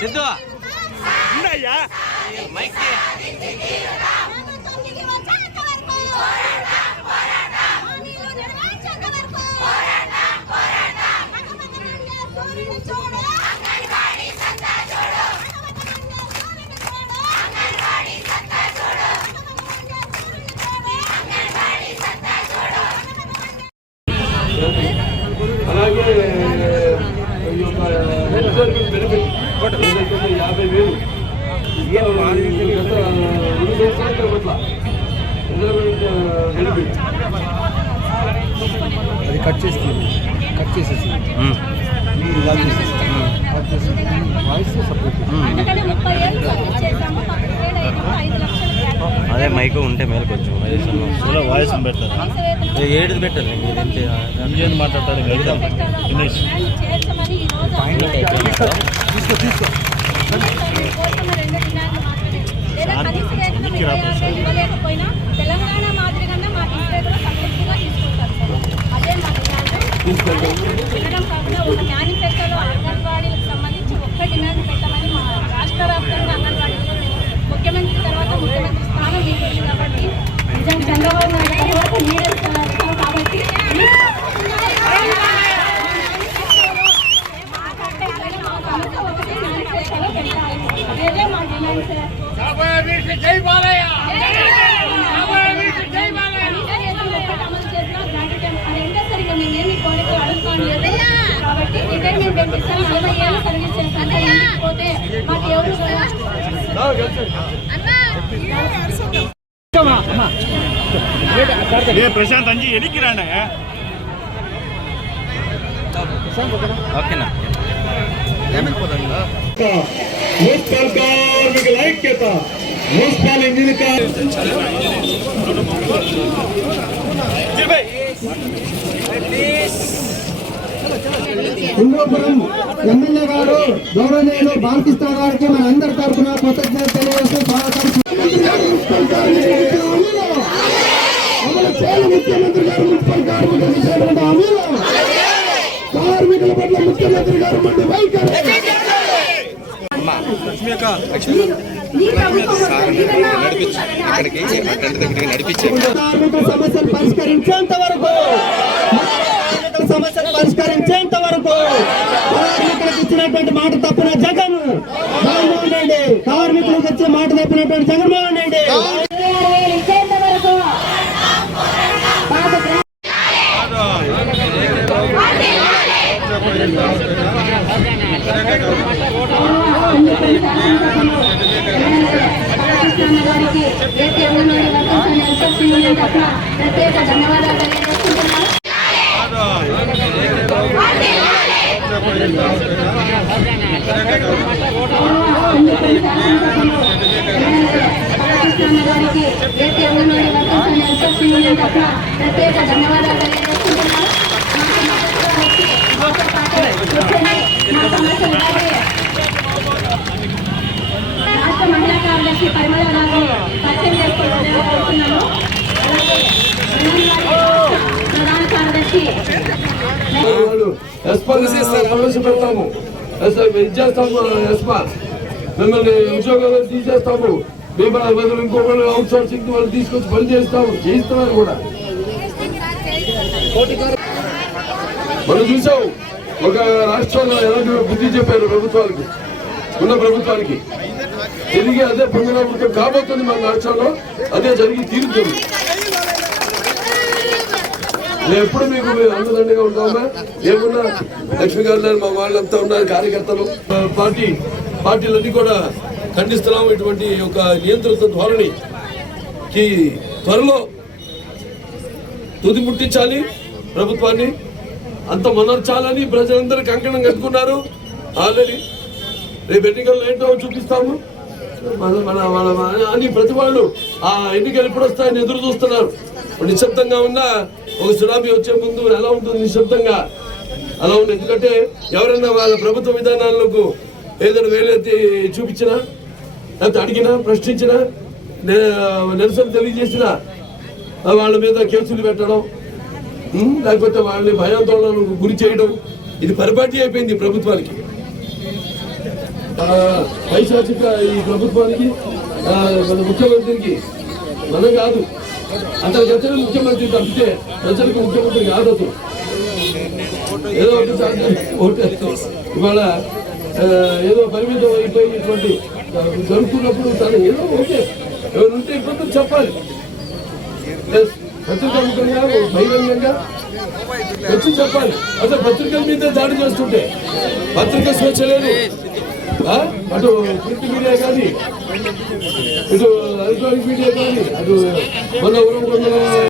ಸಿದ್ದು ಇನ್ನಯ್ಯ ಮೈಕ್ అది కట్ చేస్తుంది. కట్ చేసేసి. ఇలా చేసేసి. కట్ చేసి వాయిస్ సపరేట్. అదే మైక్ ఉంటే మేలు కొంచెం. ఇలా వాయిస్ వేతనం ఏడుది పెట్టాలి? మీరు ఇంతే ఇంకేం మాట్లాడతాడు వెళ్దాం. రోజు తీసుకో తీసుకో. తెలంగాణ వినడం కాకుండా ఒక మేనిఫెస్టోలో అంగన్వాడీలకు సంబంధించి ఒక్క డిమాండ్ పెట్టమని మా రాష్ట్ర వ్యాప్తంగా అంగన్వాడీలో ముఖ్యమంత్రి తర్వాత ముఖ్యమంత్రి స్థానం ఉంటుంది కాబట్టి నిజంగా చంద్రబాబు నాయుడు తర్వాత లీడర్ ఇస్తాం కాబట్టి మాట్లాడితే మా సమస్య ఒకటి మేనిఫెస్టోలో పెట్టాలి అదే మా డిమాండ్ సార్ కాబట్టి పెట్టిస్తాను నలభై ఏళ్ళు సర్వీస్ చేస్తాను పోతే మాకు ఎవరు ప్రశాంత్ అంజీ ఎనికి రాండి ఓకేనా? మున్సిపల్ కార్మికుల ఐక్యత మున్సిపల్ ఇంజిన్ హిందూపురం ఎమ్మెల్యే గారు గౌరవనీయులు బాలకృష్ణ గారికి మన అందరి తరఫున కృతజ్ఞత తెలియజేస్తూ స్వాగతం. ముఖ్యమంత్రి గారు మున్సిపల్ కార్మికులకు ఇచ్చినటువంటి హామీలు కార్మికుల పట్ల ముఖ్యమంత్రి గారు మండి వైఖరి. కార్మికుల సమస్యలు పరిష్కరించేంత వరకు సమస్యను పరిష్కరించేంత వరకు కార్మికులకు ఇచ్చినటువంటి మాట తప్పిన జగన్ జగన్మోహన్ రెడ్డి కార్మికులకు ఇచ్చిన మాట తప్పినటువంటి జగన్మోహన్ రెడ్డి. ఇచ్చేంత వరకు ప్రత్యేక ధన్యవాదాలు రాష్ట్ర మహిళా కార్యదర్శి పరిమళ గారు పరిచయం చేసుకోవాలని కోరుతున్నాను. ఎస్పా పెడతాము. ఎస్- ఇది చేస్తాము ఎస్పా మిమ్మల్ని ఉద్యోగాలు తీసేస్తాము. మిమ్మల్ని బదులు ఇంకొకరు అవుట్ సోర్సింగ్ వాళ్ళు తీసుకొచ్చి పని చేస్తాము. చేయిస్తున్నారు కూడా. మనం చూసాం ఒక రాష్ట్రంలో ఎలాంటి బుద్ధి చెప్పారు ప్రభుత్వానికి ఉన్న ప్రభుత్వానికి. తిరిగి అదే పునరావృతం కాబోతుంది మన రాష్ట్రంలో అదే జరిగి తీరుతుంది. మేము ఎప్పుడు మీకు అందుదండగా ఉంటామా ఏమున్నా లక్ష్మి గారు మా వాళ్ళంతా ఉన్నారు కార్యకర్తలు. పార్టీ పార్టీలన్నీ కూడా ఖండిస్తున్నాము ఇటువంటి ఒక నియంత్రిత ధోరణికి త్వరలో తుది ముట్టించాలి ప్రభుత్వాన్ని. అంత మనర్చాలని ప్రజలందరూ కంకణం కట్టుకున్నారు. ఆల్రెడీ రేపు ఎన్నికల్లో ఏంటో చూపిస్తాము. మన మన అని ప్రతి వాళ్ళు ఆ ఎన్నికలు ఎప్పుడు వస్తాయని ఎదురు చూస్తున్నారు. నిశ్శబ్దంగా ఉన్న ఒక సునామీ వచ్చే ముందు ఎలా ఉంటుంది నిశ్శబ్దంగా. అలా ఉంది ఎందుకంటే ఎవరైనా వాళ్ళ ప్రభుత్వ విధానాలకు ఏదైనా వేలెత్తి చూపించినా లేకపోతే అడిగినా ప్రశ్నించినా నిరసన తెలియజేసినా వాళ్ళ మీద కేసులు పెట్టడం లేకపోతే వాళ్ళని భయాందోళనకు గురి చేయడం ఇది పరిపాటి అయిపోయింది ప్రభుత్వానికి. పైశాచిక ఈ ప్రభుత్వానికి మన ముఖ్యమంత్రికి మనం కాదు అతనికి చర్చలు ముఖ్యమంత్రి తప్పితే ప్రజలకు ముఖ్యమంత్రి కాదు ఏదో ఒకసారి ఓటేస్తాం. ఇవాళ ఏదో పరిమితం అయిపోయినటువంటి జరుపుకున్నప్పుడు తను ఏదో ఓకే. ఎవరుంటే ఇబ్బందులు చెప్పాలి. పత్రికాముఖంగా బహిరంగంగా వచ్చి చెప్పాలి. అసలు పత్రికల మీద దాడి చేస్తుంటే పత్రిక స్వేచ్ఛ లేదు. అటు ప్రింట్ మీడియా కానీ ఇటు ఎలక్ట్రానిక్ మీడియా కానీ అటు మన ఊరు